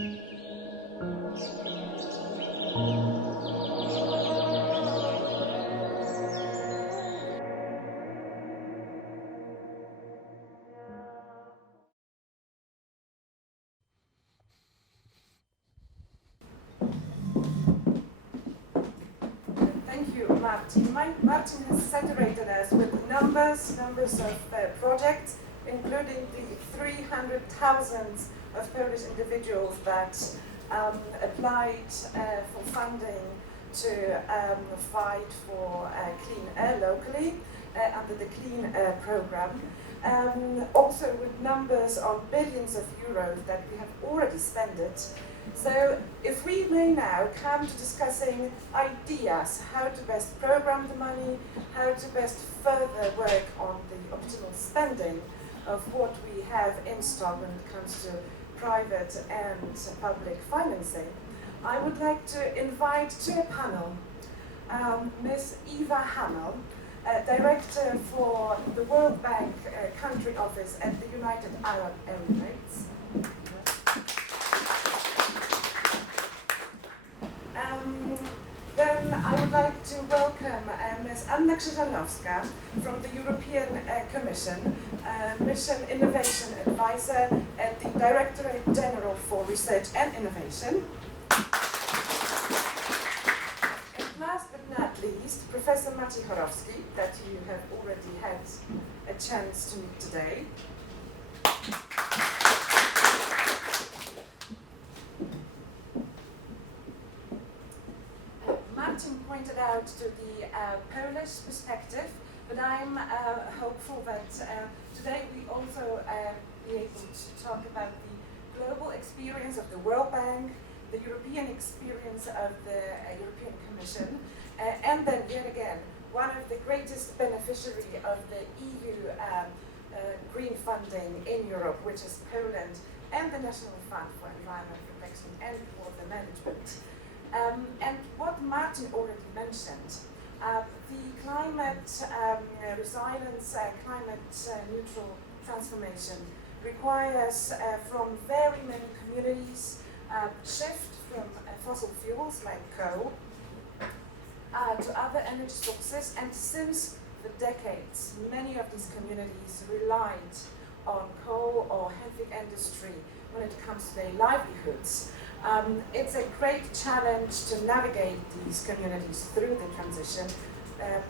Thank you, Martin. Martin has saturated us with numbers of projects, including the 300,000 of Polish individuals that applied for funding to fight for clean air locally under the Clean Air Programme. Also with numbers on billions of euros that we have already spent it. So if we may now come to discussing ideas, how to best program the money, how to best further work on the optimal spending of what we have in stock when it comes to private and public financing, I would like to invite to a panel Ms. Eva Hamel, Director for the World Bank Country Office at the United Arab Emirates. Then I would like to welcome Ms. Anna Krzyżanowska from the European Commission, Mission Innovation Advisor at the Directorate General for Research and Innovation. And last but not least, Professor Maciej Chorowski, that you have already had a chance to meet today. Martin pointed out to the Polish perspective, but I'm hopeful that today we also be able to talk about the global experience of the World Bank, the European experience of the European Commission, and then yet again, one of the greatest beneficiaries of the EU green funding in Europe, which is Poland, and the National Fund for Environment Protection and Water Management. And what Martin already mentioned, the climate resilience, climate neutral transformation requires from very many communities shift from fossil fuels like coal to other energy sources, and since the decades many of these communities relied on coal or heavy industry when it comes to their livelihoods. It's a great challenge to navigate these communities through the transition.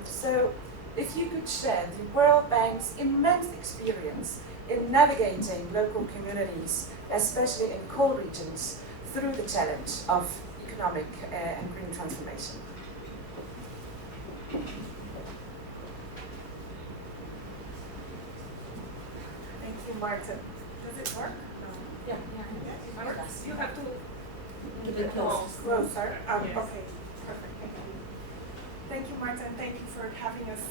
So if you could share the World Bank's immense experience in navigating local communities, especially in coal regions, through the challenge of economic and green transformation. Thank you, Martin. Does it work? Yeah. It works. You have to Closer. Okay, perfect. Thank you, Martin. Thank you for having us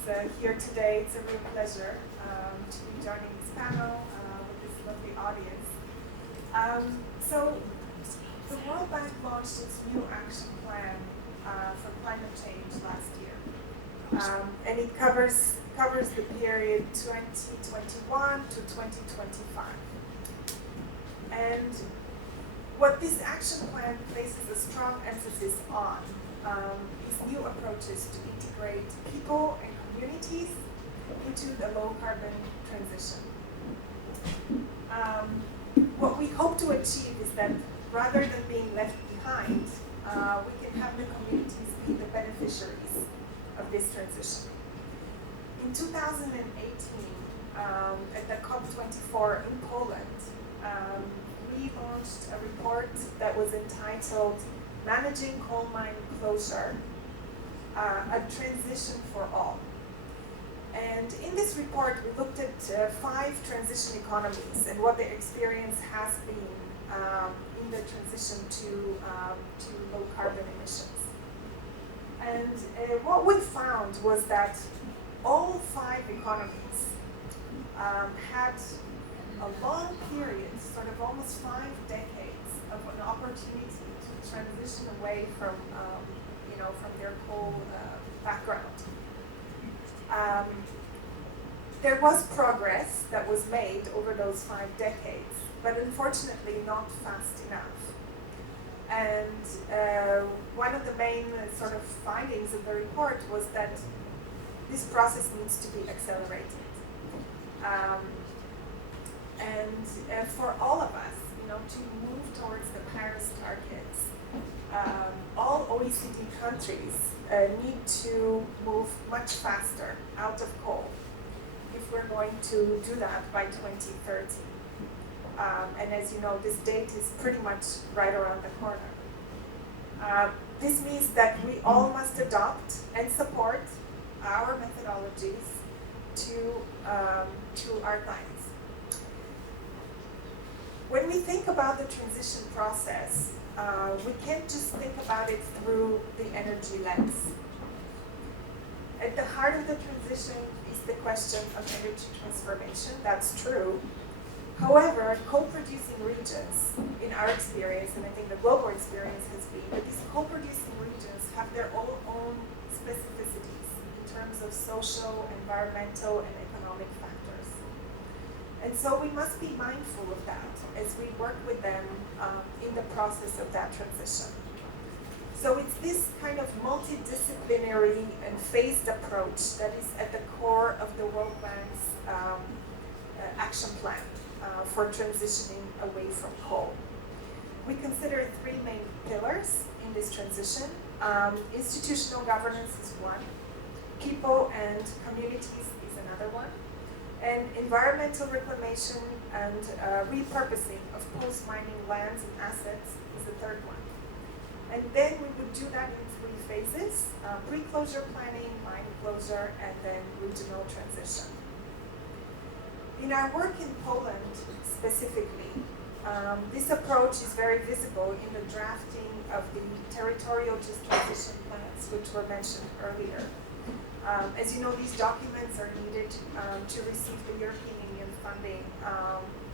here today. It's a real pleasure to be joining this panel with this lovely audience. So, the World Bank launched its new action plan for climate change last year, and it covers the period 2021 to 2025. And what this action plan places a strong emphasis on is new approaches to integrate people and communities into the low-carbon transition. What we hope to achieve is that rather than being left behind, we can have the communities be the beneficiaries of this transition. In 2018, at the COP24 in Poland, we launched a report that was entitled Managing Coal Mine Closure, a Transition for All. And in this report, we looked at 5 transition economies and what their experience has been in the transition to low carbon emissions. And what we found was that all 5 economies had a long period, sort of almost 5 decades, of an opportunity to transition away from, from their coal background. There was progress that was made over those 5 decades, but unfortunately not fast enough. And one of the main sort of findings of the report was that this process needs to be accelerated. And for all of us, to move towards the Paris targets, all OECD countries need to move much faster out of coal if we're going to do that by 2030. And as you know, this date is pretty much right around the corner. This means that we all must adopt and support our methodologies to our clients. When we think about the transition process, we can't just think about it through the energy lens. At the heart of the transition is the question of energy transformation. That's true. However, coal-producing regions, in our experience, and I think the global experience has been, that these coal-producing regions have their own specificities in terms of social, environmental, and economic factors. And so we must be mindful of that as we work with them in the process of that transition. So it's this kind of multidisciplinary and phased approach that is at the core of the World Bank's action plan for transitioning away from coal. We consider three main pillars in this transition. Institutional governance is one, people and communities is another one, and environmental reclamation and repurposing of post-mining lands and assets is the third one. And then we would do that in three phases: pre-closure planning, mine closure, and then regional transition. In our work in Poland specifically, this approach is very visible in the drafting of the territorial just transition plans, which were mentioned earlier. As you know, these documents are needed to receive the European Union funding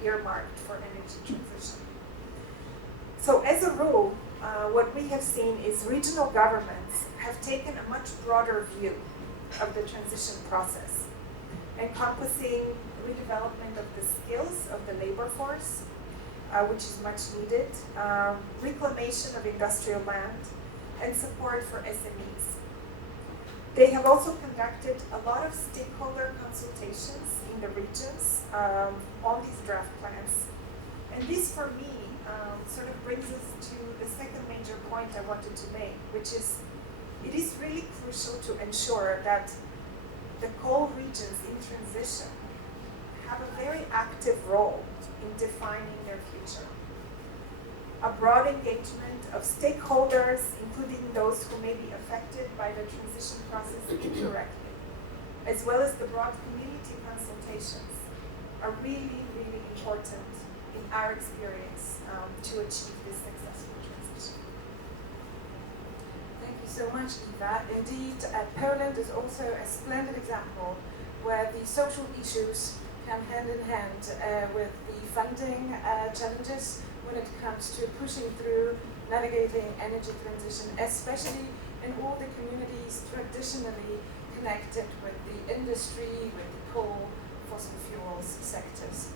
earmarked for energy transition. So as a rule, what we have seen is regional governments have taken a much broader view of the transition process, encompassing redevelopment of the skills of the labor force, which is much needed, reclamation of industrial land, and support for SMEs. They have also conducted a lot of stakeholder consultations in the regions on these draft plans. And this, for me, sort of brings us to the second major point I wanted to make, which is it is really crucial to ensure that the coal regions in transition have a very active role in defining their future. A broad engagement of stakeholders, including those who may be affected by the transition process indirectly, as well as the broad community consultations, are really, really important in our experience to achieve this successful transition. Thank you so much, Eva. Indeed, Poland is also a splendid example where the social issues come hand in hand with the funding challenges when it comes to pushing through navigating energy transition, especially in all the communities traditionally connected with the industry, with the coal, fossil fuels sectors.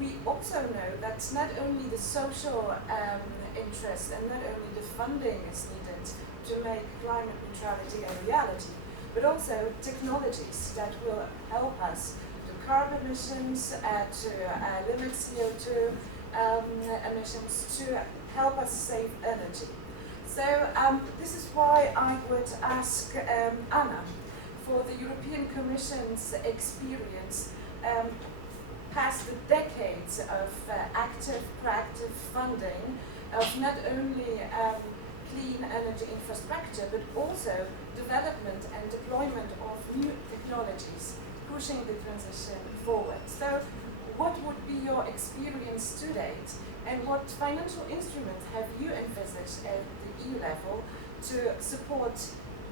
We also know that not only the social interest and not only the funding is needed to make climate neutrality a reality, but also technologies that will help us to curb emissions, to limit CO2 emissions, to help us save energy. So this is why I would ask Anna for the European Commission's experience past the decades of active, proactive funding of not only clean energy infrastructure, but also development and deployment of new technologies, pushing the transition forward. So what would be your experience to date, and what financial instruments have you envisaged at the EU level to support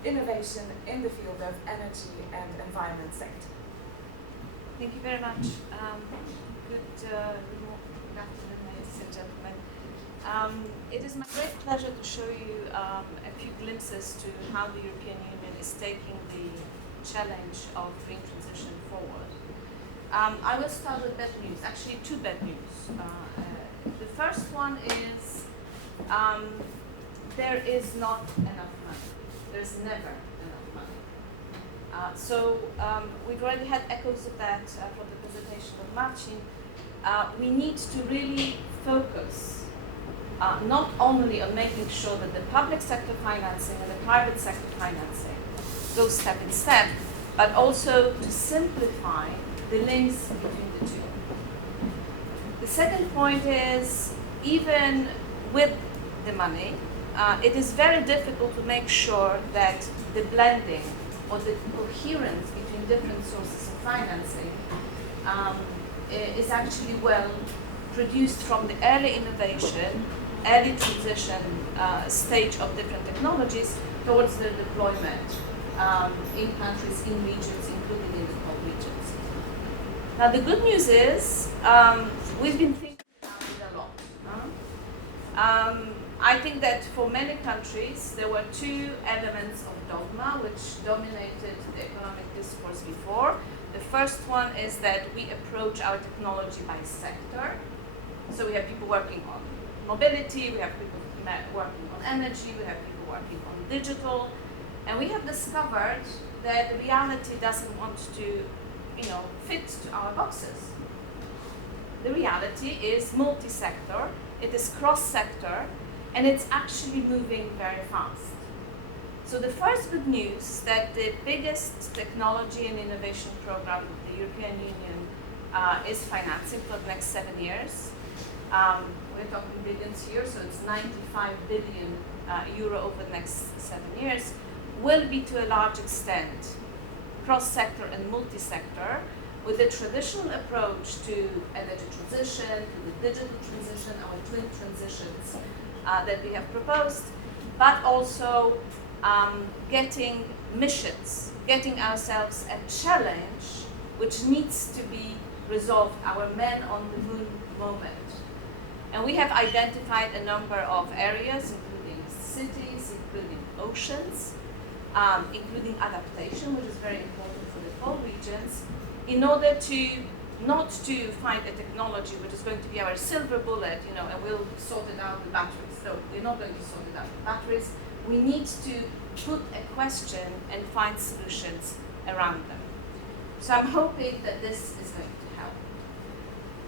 innovation in the field of energy and environment sector? Thank you very much. Good afternoon, ladies and gentlemen. It is my great pleasure to show you a few glimpses to how the European Union is taking the challenge of green transition forward. I will start with bad news, actually two bad news. The first one is there is not enough money. There's never enough money. We've already had echoes of that from the presentation of Marcin. We need to really focus not only on making sure that the public sector financing and the private sector financing goes step in step, but also to simplify the links between the two. The second point is, even with the money, it is very difficult to make sure that the blending or the coherence between different sources of financing is actually well produced from the early innovation, early transition stage of different technologies towards their deployment in countries, in regions, including in the core regions. Now the good news is we've been thinking about it a lot. I think that for many countries there were two elements of dogma which dominated the economic discourse before. The first one is that we approach our technology by sector. So we have people working on mobility, we have people working on energy, we have people working on digital, and we have discovered that reality doesn't want to, fit to our boxes. The reality is multi-sector, it is cross-sector, and it's actually moving very fast. So the first good news that the biggest technology and innovation program the European Union is financing for the next 7 years. We're talking billions here, so it's 95 billion euro over the next 7 years, will be to a large extent cross-sector and multi-sector, with the traditional approach to energy transition, to the digital transition, our twin transitions that we have proposed, but also getting missions, getting ourselves a challenge which needs to be resolved, our men on the moon moment. And we have identified a number of areas, including cities, including oceans, including adaptation, which is very important for the pole regions, in order to not to find a technology which is going to be our silver bullet, and we'll sort it out with batteries. So we're not going to sort it out with batteries. We need to put a question and find solutions around them. So I'm hoping that this is going to help.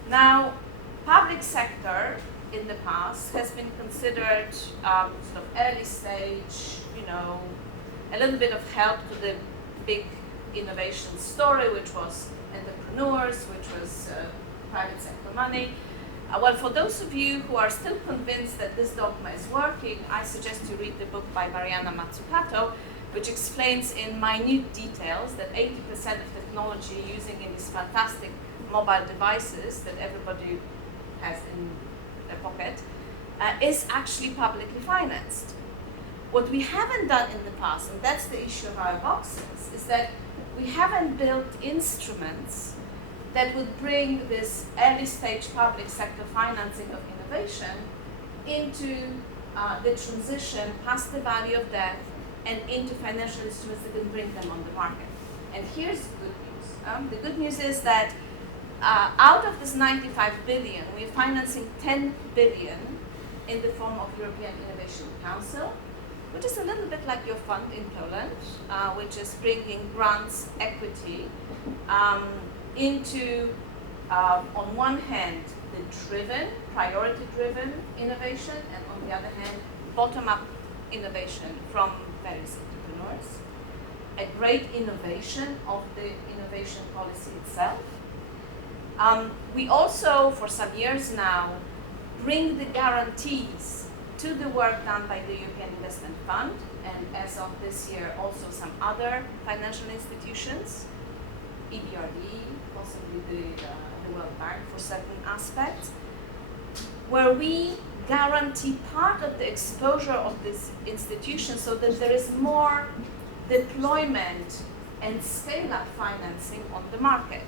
Now, public sector in the past has been considered sort of early stage, a little bit of help to the big innovation story, which was entrepreneurs, which was private sector money. Well, for those of you who are still convinced that this dogma is working, I suggest you read the book by Mariana Mazzucato, which explains in minute details that 80% of technology using in these fantastic mobile devices that everybody has in their pocket is actually publicly financed. What we haven't done in the past, and that's the issue of our boxes, is that we haven't built instruments that would bring this early stage public sector financing of innovation into the transition past the valley of death and into financial instruments that can bring them on the market. And here's the good news. The good news is that out of this 95 billion, we're financing 10 billion in the form of European Innovation Council, which is a little bit like your fund in Poland, which is bringing grants, equity, into, on one hand, the priority-driven innovation, and on the other hand, bottom-up innovation from various entrepreneurs. A great innovation of the innovation policy itself. We also, for some years now, bring the guarantees to the work done by the European Investment Fund, and as of this year, also some other financial institutions, EBRD, possibly the World Bank for certain aspects, where we guarantee part of the exposure of this institution so that there is more deployment and scale-up financing on the market.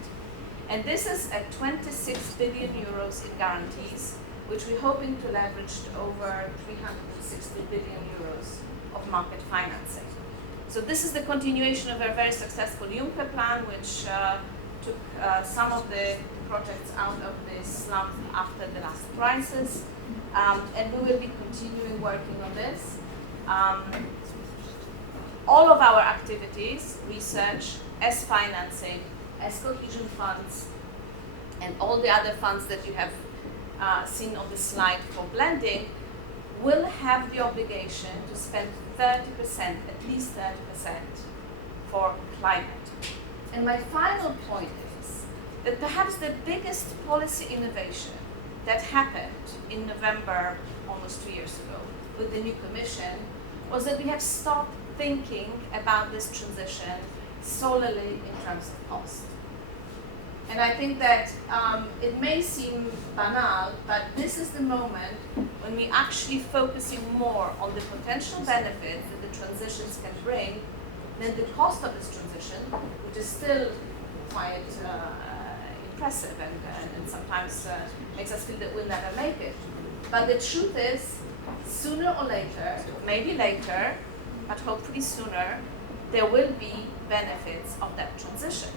And this is at 26 billion euros in guarantees, which we're hoping to leverage to over 360 billion euros of market financing. So this is the continuation of a very successful Juncker plan, which took some of the projects out of the slump after the last crisis. And we will be continuing working on this. All of our activities, research, as financing, as cohesion funds, and all the other funds that you have seen on the slide for blending, will have the obligation to spend 30%, at least 30%, for climate. And my final point is that perhaps the biggest policy innovation that happened in November, almost 2 years ago, with the new Commission, was that we have stopped thinking about this transition solely in terms of cost. And I think that it may seem banal, but this is the moment when we actually focusing more on the potential benefits that the transitions can bring than the cost of this transition, which is still quite impressive and sometimes makes us feel that we'll never make it. But the truth is, sooner or later, maybe later, but hopefully sooner, there will be benefits of that transition.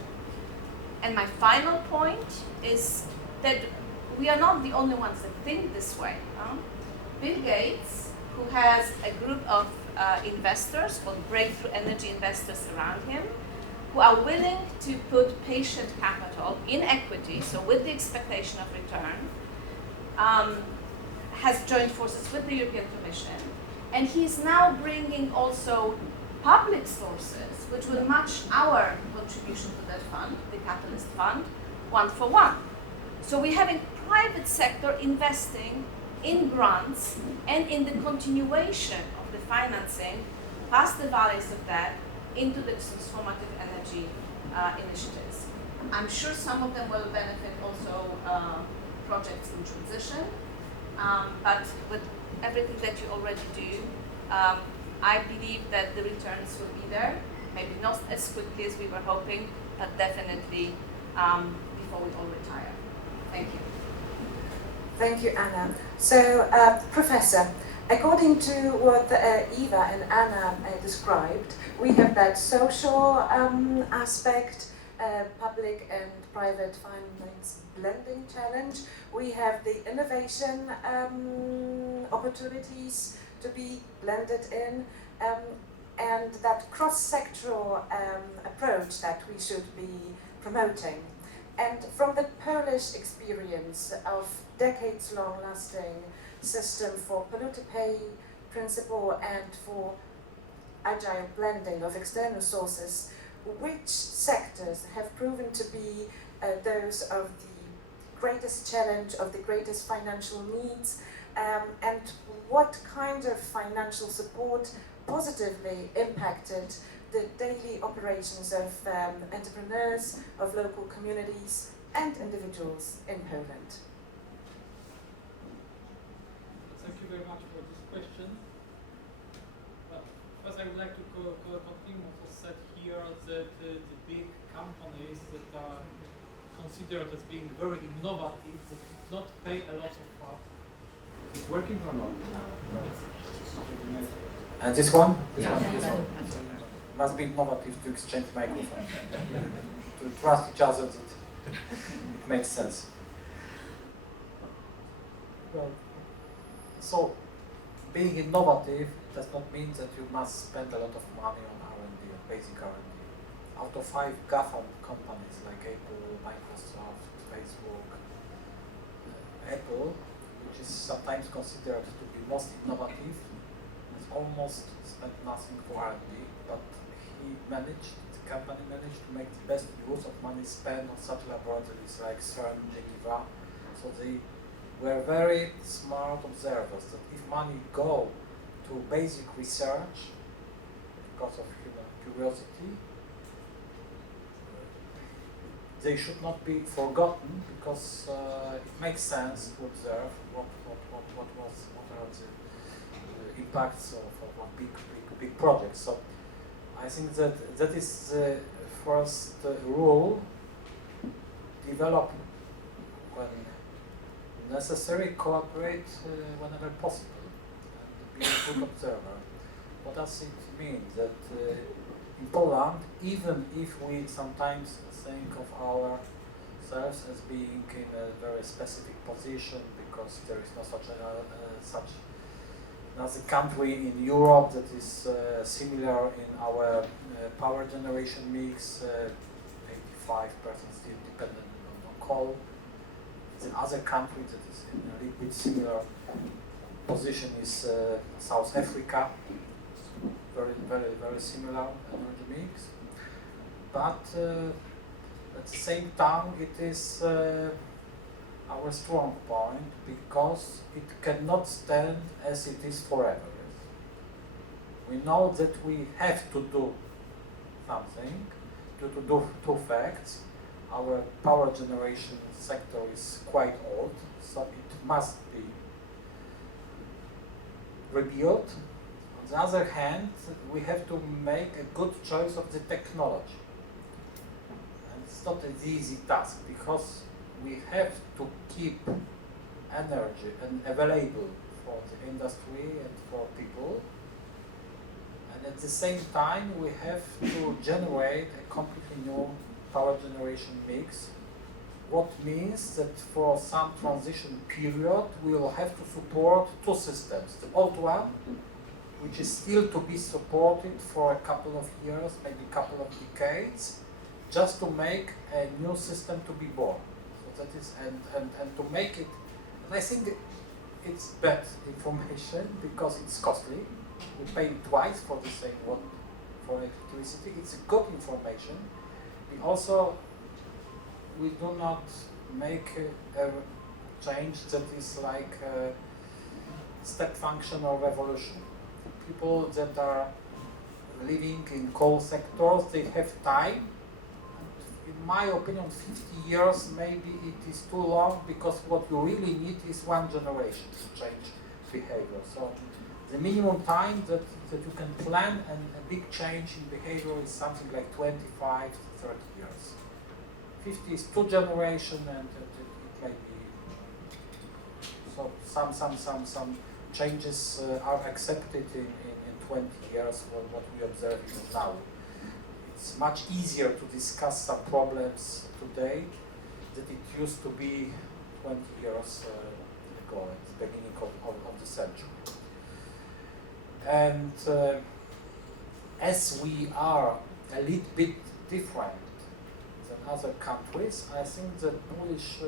And my final point is that we are not the only ones that think this way. Bill Gates, who has a group of investors called breakthrough energy investors around him, who are willing to put patient capital in equity, so with the expectation of return, has joined forces with the European Commission. And he's now bringing also public sources, which will match our contribution to that fund, the Catalyst Fund, 1-for-1. So we're having private sector investing in grants and in the continuation of the financing, past the valleys of that, into the transformative energy initiatives. I'm sure some of them will benefit also projects in transition, but with everything that you already do, I believe that the returns will be there, maybe not as quickly as we were hoping, but definitely before we all retire. Thank you. Thank you, Anna. So, Professor, according to what Eva and Anna described, we have that social aspect, public and private finance blending challenge. We have the innovation opportunities to be blended in, and that cross-sectoral approach that we should be promoting. And from the Polish experience of decades-long lasting system for polluter-pay principle and for agile blending of external sources, which sectors have proven to be those of the greatest challenge, of the greatest financial needs, and what kind of financial support positively impacted the daily operations of entrepreneurs, of local communities and individuals in Poland? Thank you very much for this question. First, I would like to continue what was said here, that the big companies that are considered as being very innovative, that did not pay a lot of It's working or not? And this one? This one. Must be innovative to exchange microphones. To trust each other that it makes sense. Well, so being innovative does not mean that you must spend a lot of money on R&D, on basic R&D. Out of 5 GAFA companies like Apple, Microsoft, Facebook, Apple, which is sometimes considered to be most innovative, has almost spent nothing for R&D, but the company managed to make the best use of money spent on such laboratories like CERN, Geneva. So they were very smart observers that if money go to basic research because of human curiosity, they should not be forgotten because it makes sense to observe what are the impacts of big projects. So I think that is the first rule: develop when necessary, cooperate whenever possible, and be a good observer. What does it mean? That in Poland, even if we sometimes think of ourselves as being in a very specific position because there is no such another country in Europe that is similar in our power generation mix. 85% still dependent on coal. The other country that is in a little bit similar position is South Africa. Very similar energy mix. But at the same time, it is our strong point because it cannot stand as it is forever. We know that we have to do something due to two facts. Our power generation sector is quite old, so it must be rebuilt. On the other hand, we have to make a good choice of the technology. And it's not an easy task because we have to keep energy available for the industry and for people. And at the same time, we have to generate a completely new power generation mix, what means that for some transition period, we will have to support two systems. The old one, which is still to be supported for a couple of years, maybe a couple of decades, just to make a new system to be born. So that is, and to make it, and I think it's bad information because it's costly. We pay twice for the same one for electricity. It's good information. We do not make a change that is like a step function or revolution. People that are living in coal sectors, they have time. In my opinion, 50 years maybe it is too long because what you really need is one generation to change behavior. So the minimum time that you can plan a big change in behavior is something like 25 to 30 years. 50 is two generations, and it may be so some changes are accepted in 20 years for what we observe now. It's much easier to discuss some problems today than it used to be 20 years ago, at the beginning of the century. And as we are a little bit different than other countries, I think the Polish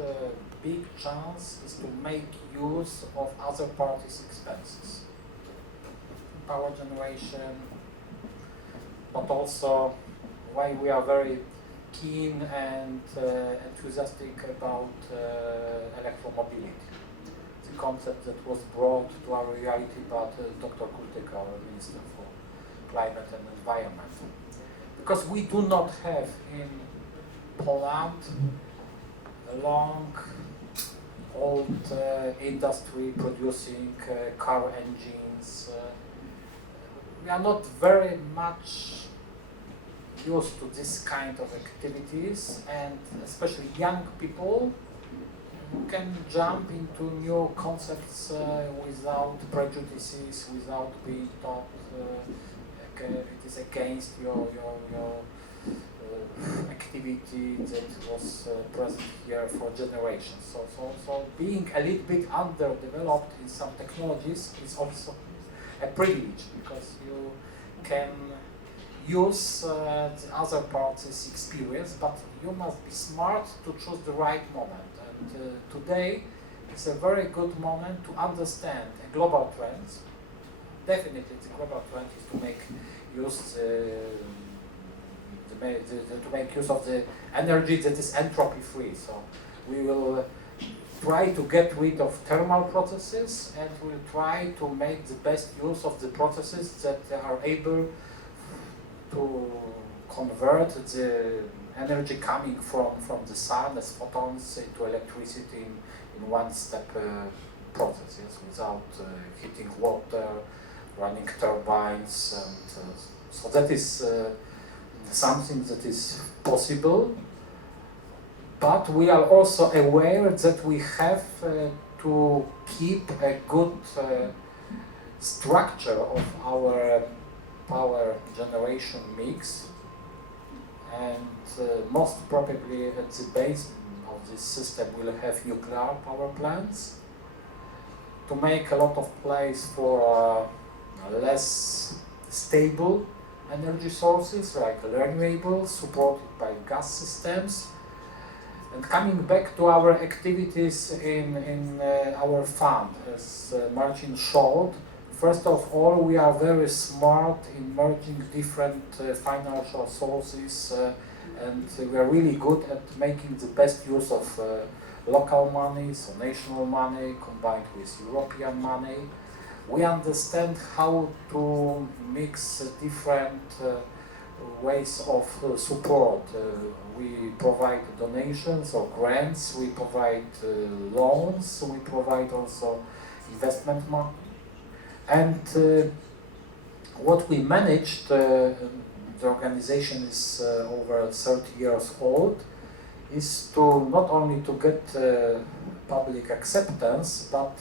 big chance is to make use of other parties' expenses. Power generation, but also why we are very keen and enthusiastic about electromobility. The concept that was brought to our reality by Dr. Kurtyka, our Minister for Climate and Environment. Because we do not have in Poland a long, old industry producing car engines. We are not very much used to this kind of activities, and especially young people can jump into new concepts without prejudices, without being taught it is against your activity that was present here for generations. So being a little bit underdeveloped in some technologies is also a privilege, because you can use the other parts' experience, but you must be smart to choose the right moment. And today is a very good moment to understand a global trends. Definitely, the global trend is to make use to make use of the energy that is entropy free. So we will try to get rid of thermal processes, and we'll try to make the best use of the processes that are able to convert the energy coming from the sun as photons into electricity in one-step processes without heating water, running turbines, and so that is something that is possible. But we are also aware that we have to keep a good structure of our power generation mix, and most probably at the base of this system we'll have nuclear power plants, to make a lot of place for less stable energy sources like renewables supported by gas systems. And coming back to our activities in our fund, as Marcin showed, first of all, we are very smart in merging different financial sources and we are really good at making the best use of local money, so national money combined with European money. We understand how to mix different ways of support. We provide donations or grants, we provide loans, we provide also investment money. And what we managed, the organization is over 30 years old, is to not only to get public acceptance, but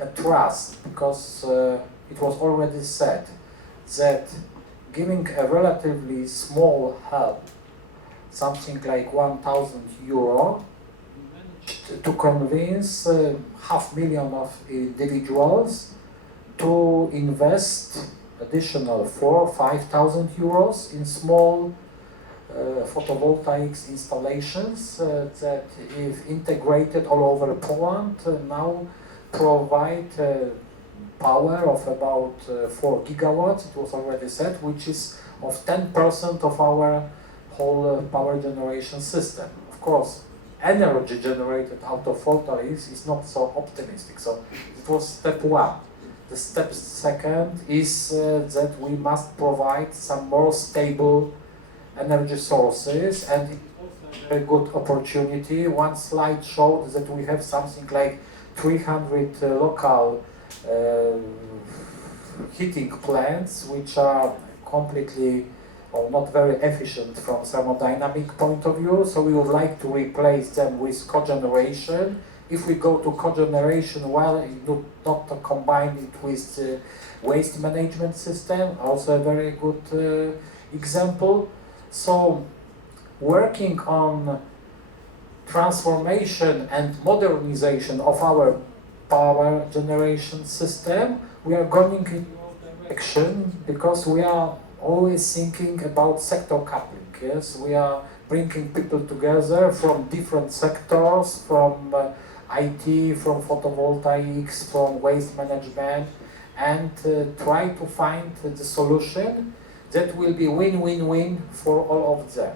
a trust, because it was already said that giving a relatively small help, something like 1,000 euro, to convince 500,000 of individuals to invest additional 4,000 or 5,000 euros in small photovoltaics installations that, if integrated all over Poland, now provide power of about 4 gigawatts, it was already said, which is of 10% of our whole power generation system. Of course, energy generated out of photovoltaics is not so optimistic, so it was step one. The step second is that we must provide some more stable energy sources, and it was a very good opportunity. One slide showed that we have something like 300 local heating plants which are completely or not very efficient from thermodynamic point of view, so we would like to replace them with cogeneration. If we go to cogeneration, well, not to combine it with the waste management system, also a very good example. So working on transformation and modernization of our power generation system, we are going in your direction because we are always thinking about sector coupling. Yes, we are bringing people together from different sectors, from IT, from photovoltaics, from waste management, and try to find the solution that will be win-win-win for all of them.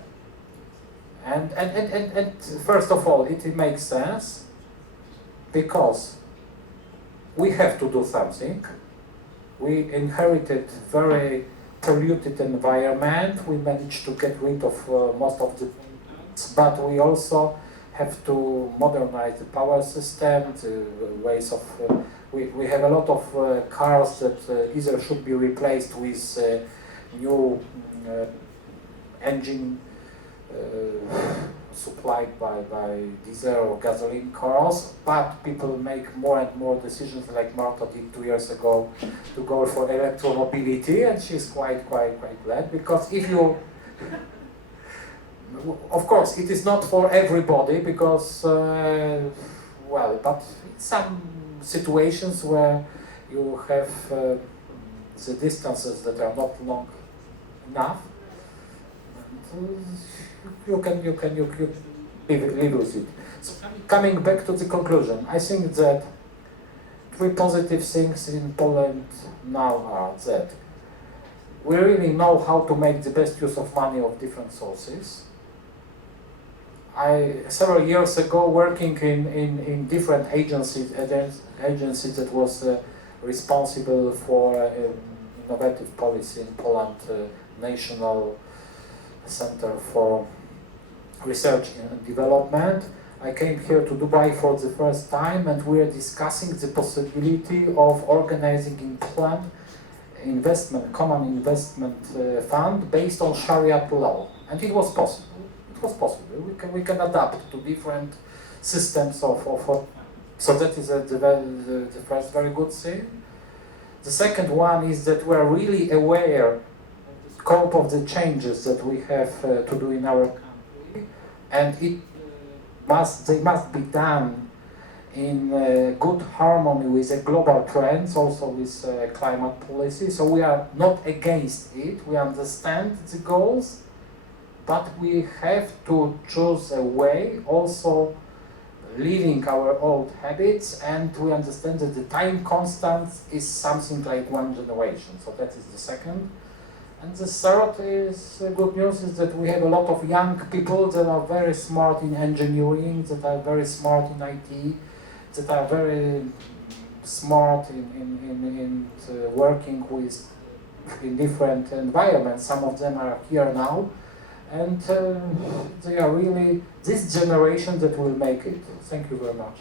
And first of all, it makes sense because we have to do something. We inherited very polluted environment. We managed to get rid of most of the pollutants, but we also have to modernize the power system, the ways of. We have a lot of cars that either should be replaced with new engine supplied by diesel or gasoline cars, but people make more and more decisions, like Marta did 2 years ago, to go for electromobility, and she's quite glad, because if you, of course, it is not for everybody, because, well, but some situations where you have the distances that are not long enough, and, you can live with it. So coming back to the conclusion, I think that 3 positive things in Poland now are that we really know how to make the best use of money of different sources. Several years ago, working in different agencies that was responsible for innovative policy in Poland, National Center for Research and Development. I came here to Dubai for the first time, and we are discussing the possibility of organizing in Poland common investment fund based on Sharia law, and it was possible. It was possible. We can adapt to different systems of so that is the first very good thing. The second one is that we are really aware scope of the changes that we have to do in our country, and they must be done in good harmony with the global trends, also with climate policy. So we are not against it, we understand the goals, but we have to choose a way also leaving our old habits, and we understand that the time constant is something like one generation. So that is the second. And the third is good news is that we have a lot of young people that are very smart in engineering, that are very smart in IT, that are very smart in working with in different environments. Some of them are here now, and they are really this generation that will make it. Thank you very much.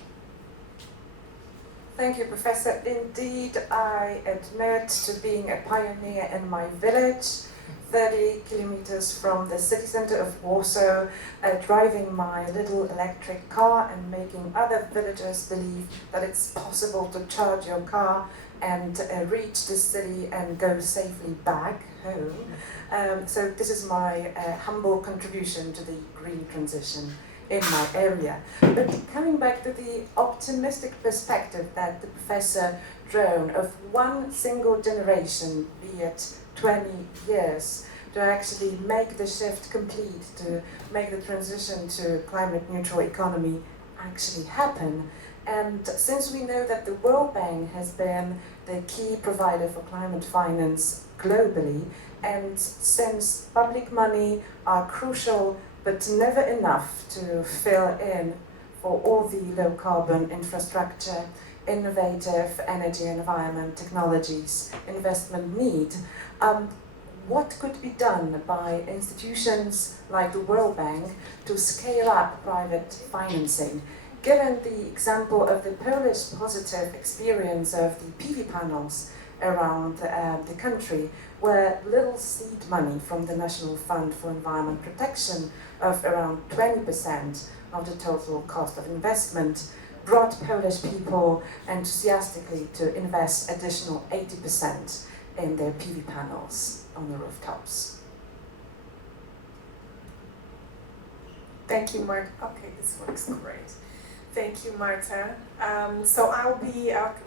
Thank you, Professor. Indeed, I admit to being a pioneer in my village, 30 kilometers from the city center of Warsaw, driving my little electric car and making other villagers believe that it's possible to charge your car and reach the city and go safely back home. So this is my humble contribution to the green transition in my area. But coming back to the optimistic perspective that the professor drawn of one single generation, be it 20 years, to actually make the shift complete, to make the transition to climate neutral economy actually happen. And since we know that the World Bank has been the key provider for climate finance globally, and since public money are crucial but never enough to fill in for all the low carbon infrastructure, innovative energy and environment technologies investment need, what could be done by institutions like the World Bank to scale up private financing? Given the example of the Polish positive experience of the PV panels around the country, where little seed money from the National Fund for Environment Protection of around 20% of the total cost of investment brought Polish people enthusiastically to invest additional 80% in their PV panels on the rooftops. Thank you, Marta. Okay, this works great. Thank you, Marta. So I'll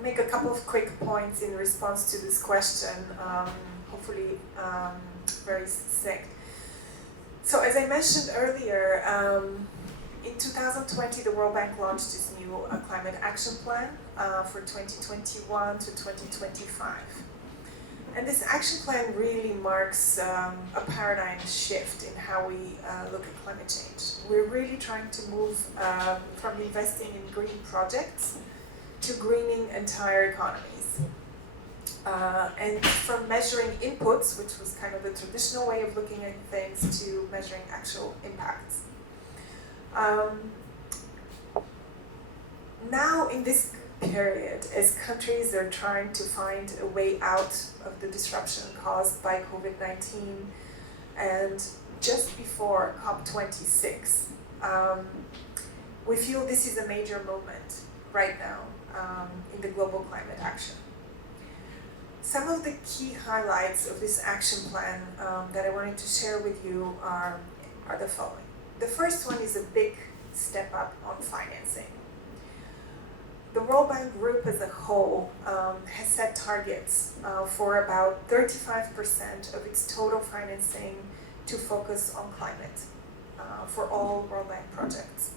make a couple of quick points in response to this question, hopefully very succinct. So as I mentioned earlier, in 2020, the World Bank launched its new climate action plan for 2021 to 2025. And this action plan really marks a paradigm shift in how we look at climate change. We're really trying to move from investing in green projects to greening entire economies. And from measuring inputs, which was kind of the traditional way of looking at things, to measuring actual impacts. Now in this period, as countries are trying to find a way out of the disruption caused by COVID-19, and just before COP26, we feel this is a major moment right now in the global climate action. Some of the key highlights of this action plan that I wanted to share with you are the following. The first one is a big step up on financing. The World Bank Group as a whole has set targets for about 35% of its total financing to focus on climate for all World Bank projects.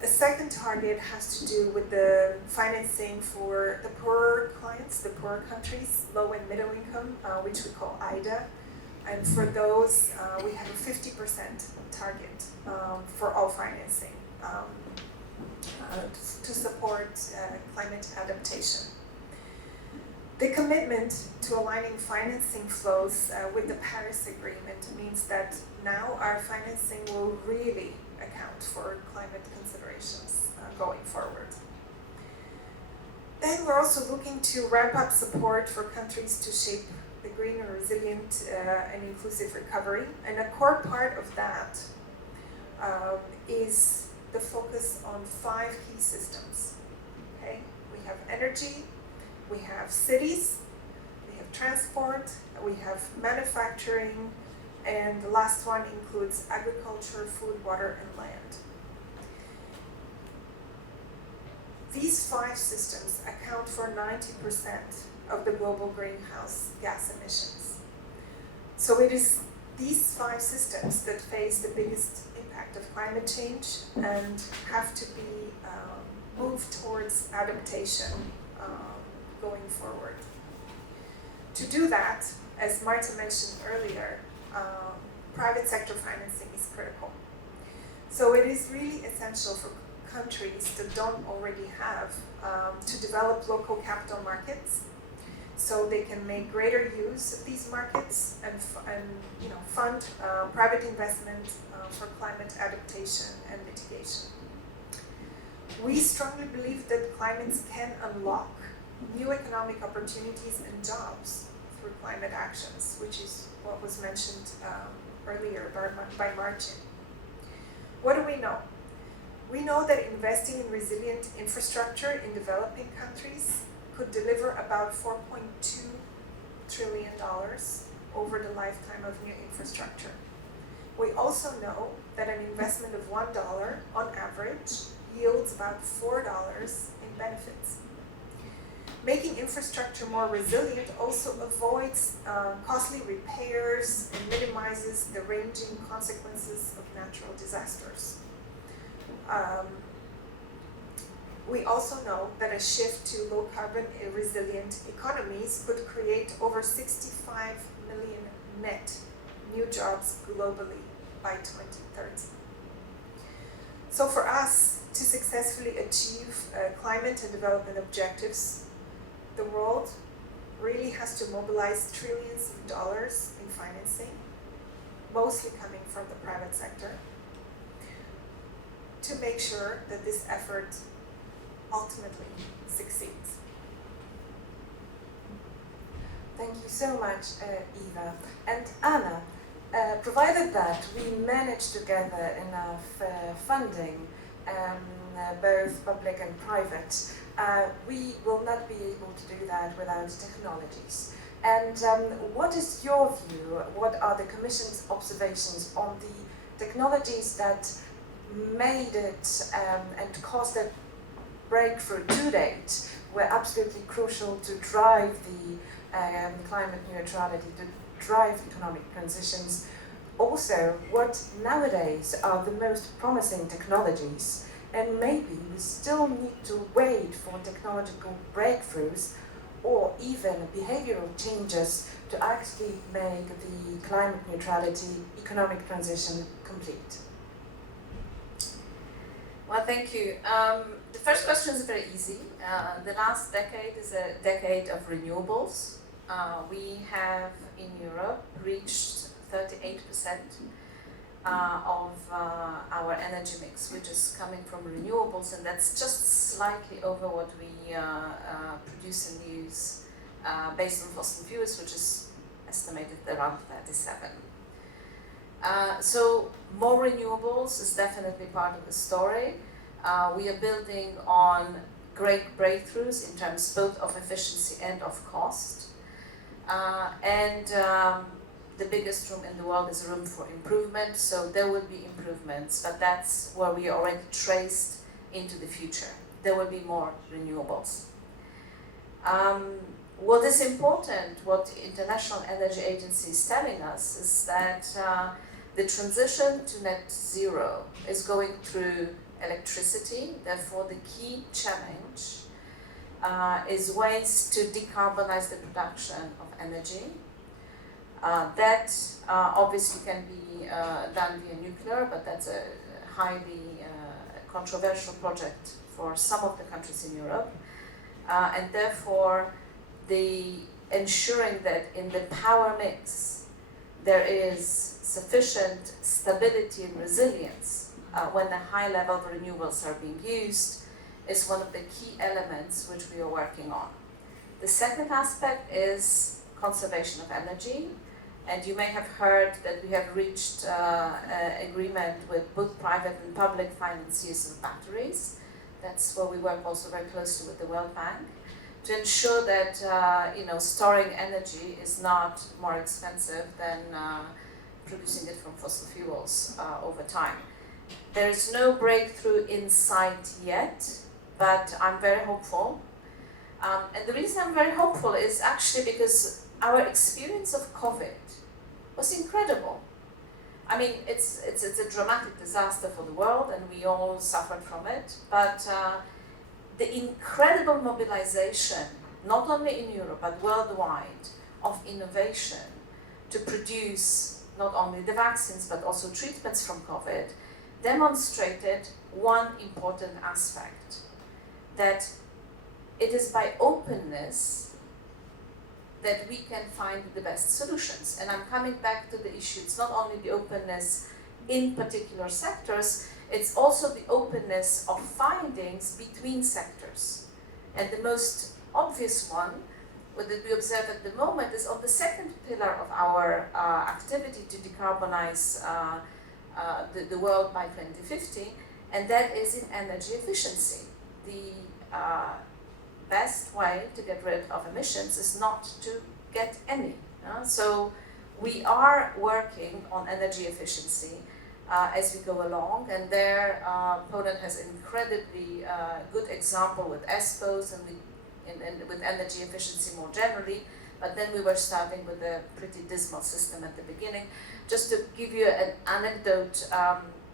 The second target has to do with the financing for the poorer clients, the poorer countries, low and middle income, which we call IDA. And for those, we have a 50% target for all financing to support climate adaptation. The commitment to aligning financing flows with the Paris Agreement means that now our financing will really account for climate considerations going forward. Then we're also looking to ramp up support for countries to shape the green and resilient and inclusive recovery. And a core part of that is the focus on 5 key systems. Okay? We have energy, we have cities, we have transport, we have manufacturing, and the last one includes agriculture, food, water, and land. These 5 systems account for 90% of the global greenhouse gas emissions. So it is these 5 systems that face the biggest impact of climate change and have to be moved towards adaptation going forward. To do that, as Marta mentioned earlier, private sector financing is critical. So it is really essential for countries that don't already have to develop local capital markets, so they can make greater use of these markets and fund private investment for climate adaptation and mitigation. We strongly believe that climates can unlock new economic opportunities and jobs through climate actions, which is what was mentioned earlier by Martin. What do we know? We know that investing in resilient infrastructure in developing countries could deliver about $4.2 trillion over the lifetime of new infrastructure. We also know that an investment of $1 on average yields about $4 in benefits. Making infrastructure more resilient also avoids costly repairs and minimizes the ranging consequences of natural disasters. We also know that a shift to low carbon resilient economies could create over 65 million net new jobs globally by 2030. So for us to successfully achieve climate and development objectives, the world really has to mobilize trillions of dollars in financing, mostly coming from the private sector, to make sure that this effort ultimately succeeds. Thank you so much, Eva. And Anna, provided that we manage to gather enough funding, both public and private, we will not be able to do that without technologies. And what is your view? What are the Commission's observations on the technologies that made it and caused a breakthrough to date, were absolutely crucial to drive the climate neutrality, to drive economic transitions? Also, what nowadays are the most promising technologies? And maybe we still need to wait for technological breakthroughs or even behavioral changes to actually make the climate neutrality economic transition complete. Well, thank you. The first question is very easy. The last decade is a decade of renewables. We have in Europe reached 38% of our energy mix, which is coming from renewables, and that's just slightly over what we produce and use based on fossil fuels, which is estimated around 37. So more renewables is definitely part of the story. We are building on great breakthroughs in terms both of efficiency and of cost. The biggest room in the world is room for improvement, so there will be improvements, but that's where we already traced into the future. There will be more renewables. What is important, what the International Energy Agency is telling us, is that the transition to net zero is going through electricity. Therefore, the key challenge is ways to decarbonize the production of energy. That obviously can be done via nuclear, but that's a highly controversial project for some of the countries in Europe. And therefore, the ensuring that in the power mix there is sufficient stability and resilience when the high level of renewables are being used is one of the key elements which we are working on. The second aspect is conservation of energy. And you may have heard that we have reached an agreement with both private and public financiers of batteries. That's where we work also very closely with the World Bank to ensure that storing energy is not more expensive than producing it from fossil fuels over time. There is no breakthrough in sight yet, but I'm very hopeful. And the reason I'm very hopeful is actually because our experience of COVID was incredible. I mean, it's a dramatic disaster for the world, and we all suffered from it, but the incredible mobilization, not only in Europe, but worldwide, of innovation to produce not only the vaccines, but also treatments from COVID, demonstrated one important aspect, that it is by openness that we can find the best solutions. And I'm coming back to the issue, it's not only the openness in particular sectors, it's also the openness of findings between sectors. And the most obvious one that we observe at the moment is on the second pillar of our activity to decarbonize the world by 2050, and that is in energy efficiency. The best way to get rid of emissions is not to get any. So we are working on energy efficiency as we go along, and there Poland has an incredibly good example with ESPOs and with energy efficiency more generally, but then we were starting with a pretty dismal system at the beginning. Just to give you an anecdote,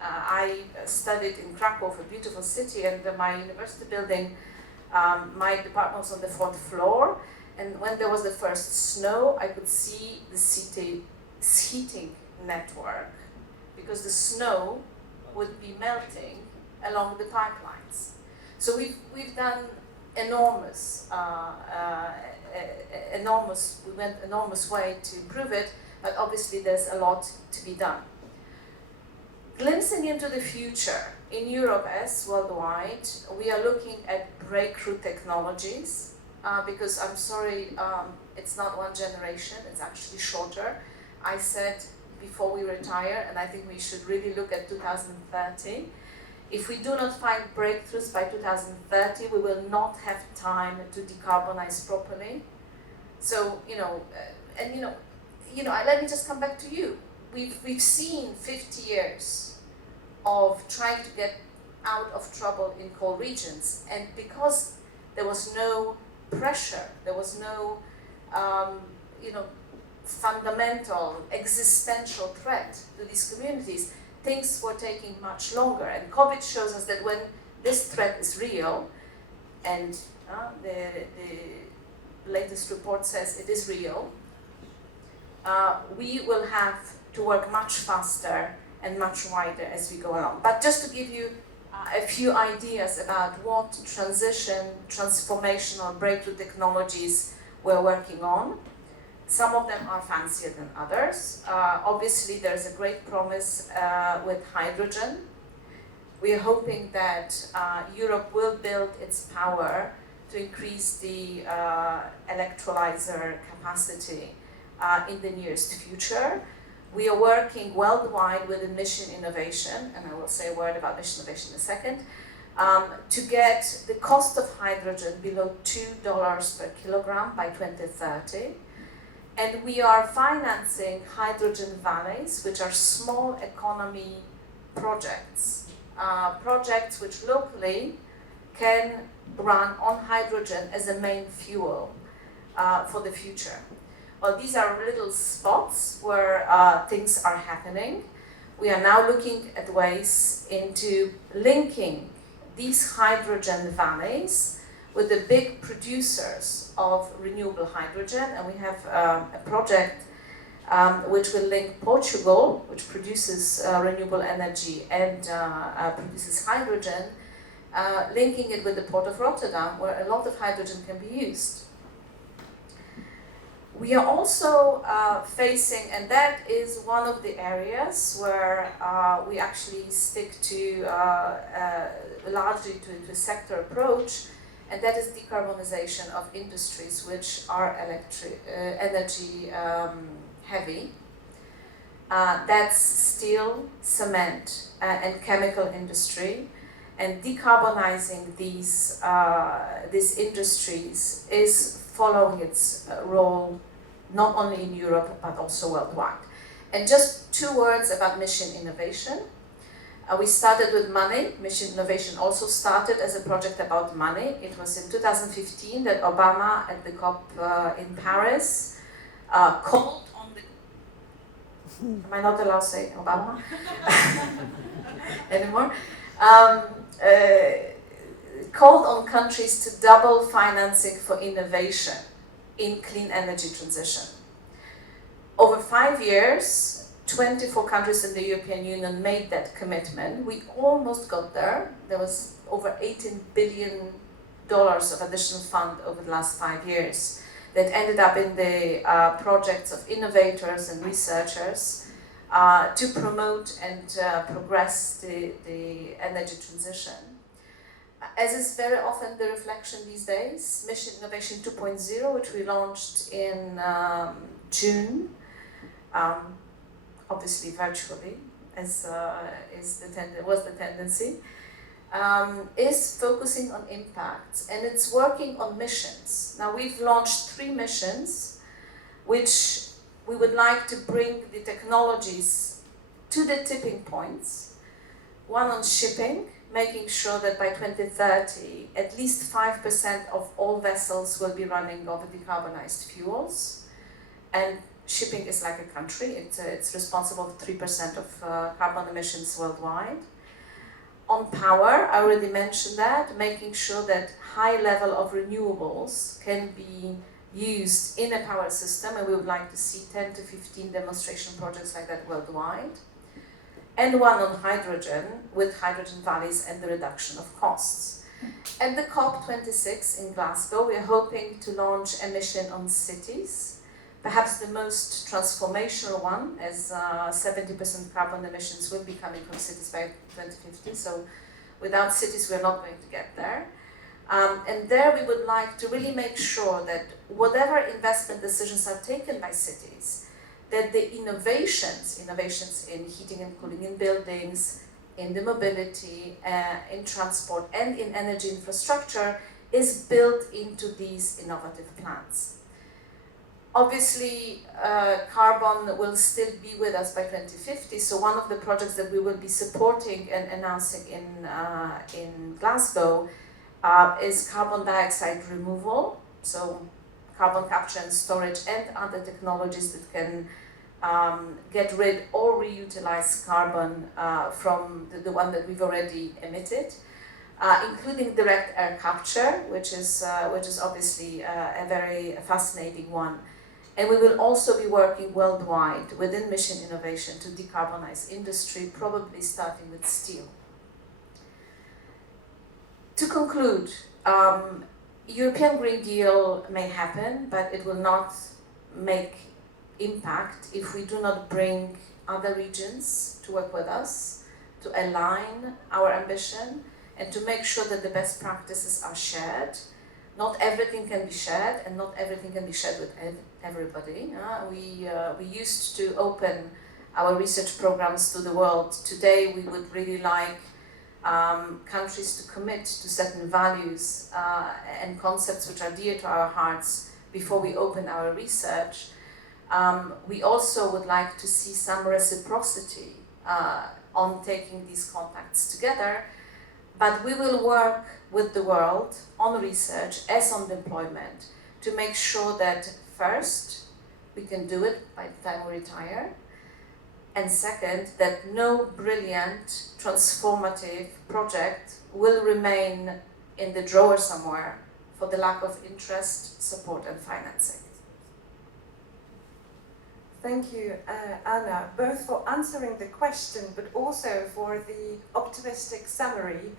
I studied in Krakow, a beautiful city, and my university building, my department was on the 4th floor, and when there was the first snow, I could see the city's heating network, because the snow would be melting along the pipelines. So we've done enormous, we went enormous way to improve it, but obviously there's a lot to be done. Glimpsing into the future, in Europe as worldwide, we are looking at breakthrough technologies, because I'm sorry, it's not one generation, it's actually shorter. I said before we retire, and I think we should really look at 2030. If we do not find breakthroughs by 2030, we will not have time to decarbonize properly. So, let me just come back to you. We've seen 50 years of trying to get out of trouble in coal regions, and because there was no pressure, there was no, fundamental, existential threat to these communities, things were taking much longer. And COVID shows us that when this threat is real, and the latest report says it is real, we will have to work much faster and much wider as we go along. But just to give you a few ideas about what transformational breakthrough technologies we're working on. Some of them are fancier than others. Obviously, there's a great promise with hydrogen. We are hoping that Europe will build its power to increase the electrolyzer capacity in the nearest future. We are working worldwide with mission innovation, and I will say a word about mission innovation in a second, to get the cost of hydrogen below $2 per kilogram by 2030. And we are financing hydrogen valleys, which are small economy projects, projects which locally can run on hydrogen as a main fuel for the future. Well, these are little spots where things are happening. We are now looking at ways into linking these hydrogen valleys with the big producers of renewable hydrogen, and we have a project which will link Portugal, which produces renewable energy and produces hydrogen, linking it with the port of Rotterdam, where a lot of hydrogen can be used. We are also facing, and that is one of the areas where we actually stick to largely to a sector approach, and that is decarbonization of industries which are energy heavy. That's steel, cement, and chemical industry. And decarbonizing these industries is following its role not only in Europe but also worldwide. And just 2 words about mission innovation. We started with money. Mission Innovation also started as a project about money. It was in 2015 that Obama at the COP in Paris called on the... Am I not allowed to say Obama anymore? Called on countries to double financing for innovation in clean energy transition. Over 5 years, 24 countries in the European Union made that commitment. We almost got there. There was over $18 billion of additional fund over the last 5 years that ended up in the projects of innovators and researchers to promote and progress the energy transition. As is very often the reflection these days, Mission Innovation 2.0, which we launched in June, obviously virtually, as was the tendency, is focusing on impact, and it's working on missions. Now we've launched 3 missions, which we would like to bring the technologies to the tipping points. One on shipping, making sure that by 2030, at least 5% of all vessels will be running over decarbonized fuels. And shipping is like a country. It's responsible for 3% of carbon emissions worldwide. On power, I already mentioned that, making sure that high level of renewables can be used in a power system, and we would like to see 10 to 15 demonstration projects like that worldwide. And one on hydrogen, with hydrogen valleys and the reduction of costs. At the COP26 in Glasgow, we are hoping to launch a mission on cities, perhaps the most transformational one, as 70% carbon emissions will be coming from cities by 2050. So without cities, we're not going to get there. And there we would like to really make sure that whatever investment decisions are taken by cities, that the innovations in heating and cooling in buildings, in the mobility, in transport, and in energy infrastructure is built into these innovative plans. Obviously, carbon will still be with us by 2050, so one of the projects that we will be supporting and announcing in Glasgow is carbon dioxide removal, so carbon capture and storage and other technologies that can get rid or reutilize carbon from the one that we've already emitted, including direct air capture, which is obviously a very fascinating one. And we will also be working worldwide within Mission Innovation to decarbonize industry, probably starting with steel. To conclude, European Green Deal may happen, but it will not make impact if we do not bring other regions to work with us, to align our ambition, and to make sure that the best practices are shared. Not everything can be shared, and not everything can be shared with everybody. We used to open our research programs to the world. Today, we would really like countries to commit to certain values and concepts which are dear to our hearts before we open our research. We also would like to see some reciprocity on taking these contacts together, but we will work with the world on research as on deployment to make sure that first, we can do it by the time we retire, and second, that no brilliant, transformative project will remain in the drawer somewhere for the lack of interest, support, and financing. Thank you, Anna, both for answering the question, but also for the optimistic summary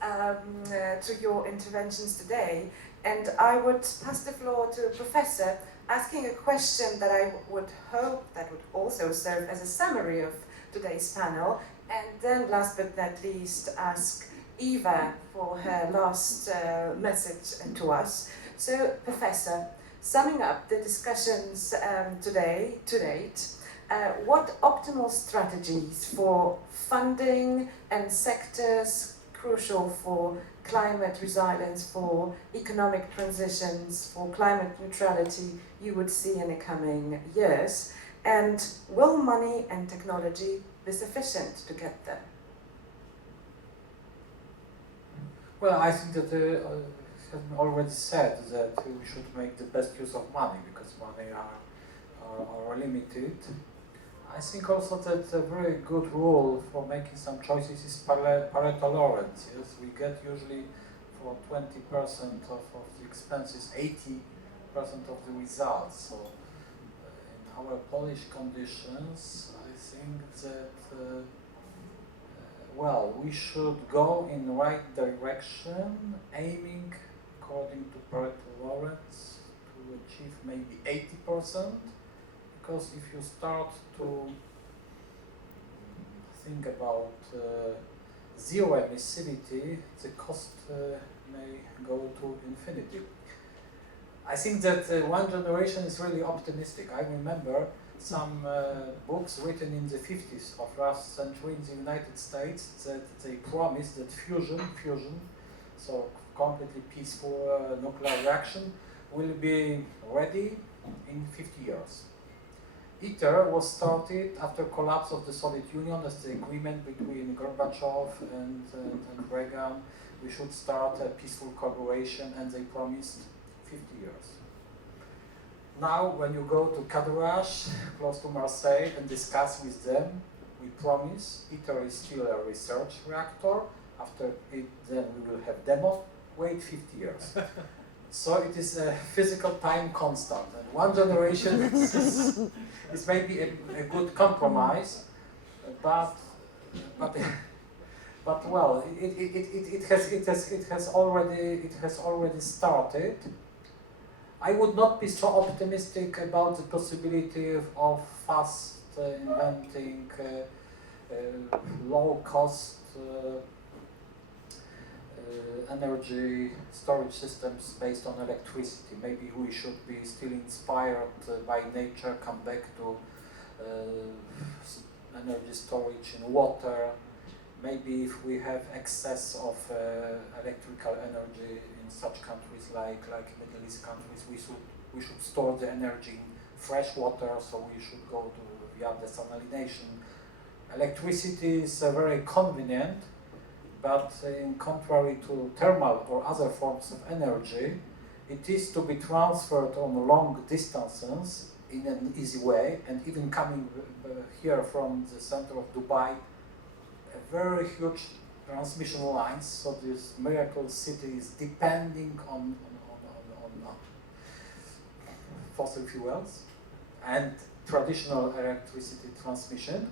to your interventions today. And I would pass the floor to a professor asking a question that I would hope that would also serve as a summary of today's panel. And then last but not least, ask Eva for her last message to us. So, Professor, summing up the discussions to date, what optimal strategies for funding and sectors crucial for climate resilience, for economic transitions, for climate neutrality you would see in the coming years? And will money and technology be sufficient to get there? Well, I think that it has been already said that we should make the best use of money because money are limited. I think also that a very good rule for making some choices is Pareto tolerance. Yes, we get usually for 20% of the expenses 80% of the results. So in our Polish conditions, I think that well, we should go in the right direction, aiming according to Pareto tolerance to achieve maybe 80%. Because if you start to think about zero emissivity, the cost may go to infinity. I think that one generation is really optimistic. I remember some books written in the 50s of last century in the United States that they promised that fusion, so completely peaceful nuclear reaction, will be ready in 50 years. ITER was started after collapse of the Soviet Union as the agreement between Gorbachev and Reagan. We should start a peaceful cooperation, and they promised 50 years. Now, when you go to Cadarache, close to Marseille, and discuss with them, we promise ITER is still a research reactor. After it, then we will have demo. Wait 50 years. So it is a physical time constant, and one generation is maybe a good compromise, but well, it has already started. I would not be so optimistic about the possibility of fast inventing low cost energy storage systems based on electricity. Maybe we should be still inspired by nature, come back to energy storage in water. Maybe if we have excess of electrical energy in such countries like Middle East countries, we should store the energy in fresh water, so we should go to via desalination. Electricity is very convenient, but in contrary to thermal or other forms of energy, it is to be transferred on long distances in an easy way, and even coming here from the center of Dubai, a very huge transmission lines, so this miracle city is depending on fossil fuels and traditional electricity transmission,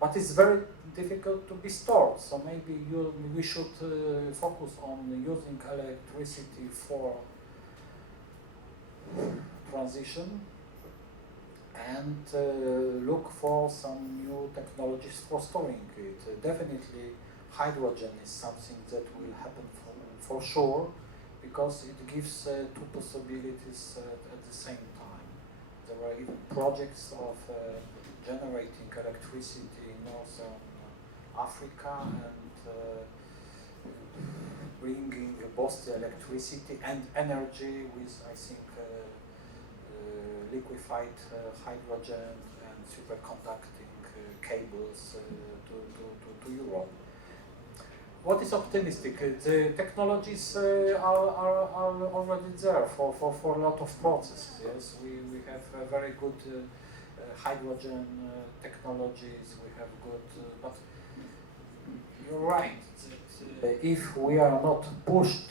but it's very difficult to be stored. So maybe we should focus on using electricity for transition and look for some new technologies for storing it. Definitely hydrogen is something that will happen for sure, because it gives two possibilities at the same time. There are even projects of generating electricity in northern Africa and bringing both the electricity and energy with, I think, liquefied hydrogen and superconducting cables to Europe. What is optimistic? The technologies are already there for a lot of processes. Yes, we have very good hydrogen technologies. We have good, but you're right. That, if we are not pushed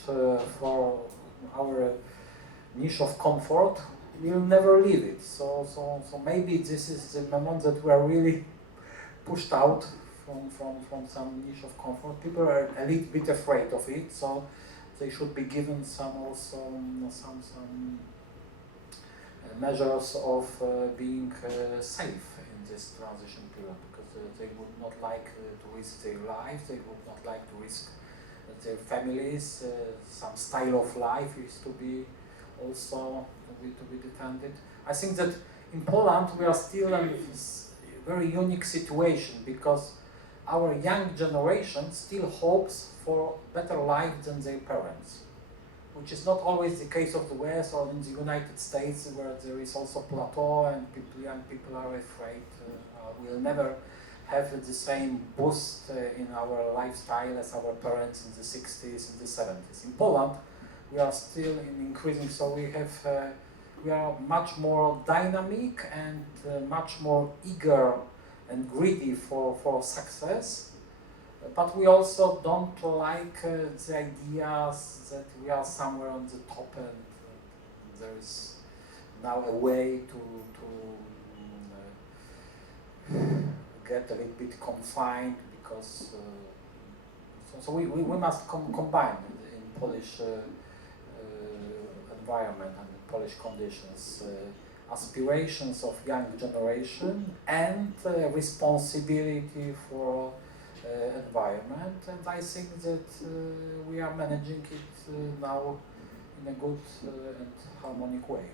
for our niche of comfort, we'll never leave it. So maybe this is the moment that we are really pushed out from some niche of comfort. People are a little bit afraid of it, so they should be given some measures of being safe in this transition period, because they would not like to risk their life, they would not like to risk their families. Some style of life is to be also to be defended. I think that in Poland we are still in this very unique situation, because our young generation still hopes for better life than their parents, which is not always the case of the West or in the United States, where there is also plateau and young people are afraid we'll never have the same boost in our lifestyle as our parents in the 60s and the 70s. In Poland, we are still increasing, so we are much more dynamic and much more eager and greedy for success. But we also don't like the ideas that we are somewhere on the top and there is now a way to get a little bit confined because so we must combine in Polish environment and Polish conditions aspirations of young generation and responsibility for environment, and I think that we are managing it now in a good and harmonic way.